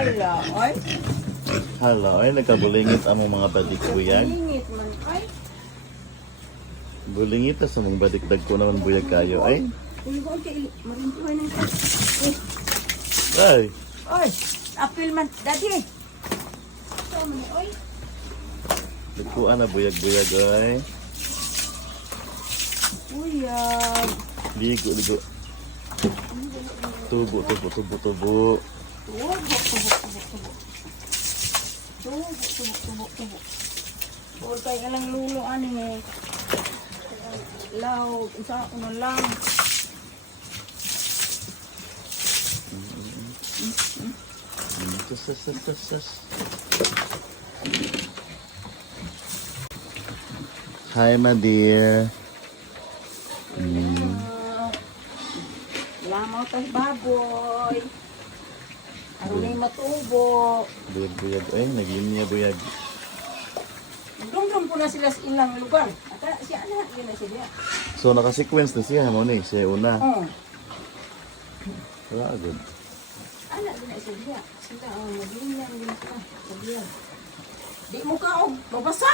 Hala, ay. Hala, ay nagkabulingit among mga badik buyag. Ingit man, ay. Bulingit sa mong badik dagko naman buyag kayo ay. Uligon kay marintuhan ng Ay, Oy, apil man, daddy. Ito man, oy. dagkuan na buyag-buyag ay. Uyag. Ligo. Tubo. Tubok. Huwag kayo alang lulo, ani eh. Law, isa ako na lang. Sus. Hi, my dear. Lamaw tayo baboy. Ano na yung matubo. Buyag-buyag ay, naglinya buyag. Nagdumdum po na sila sa ilang lugar. At siya na, yun na siya. So naka-sequence na siya mo ni, siya una. Oo. Wala good. Anak din na siya. Sila, naglinyang din sila. Di mo ka, babasa.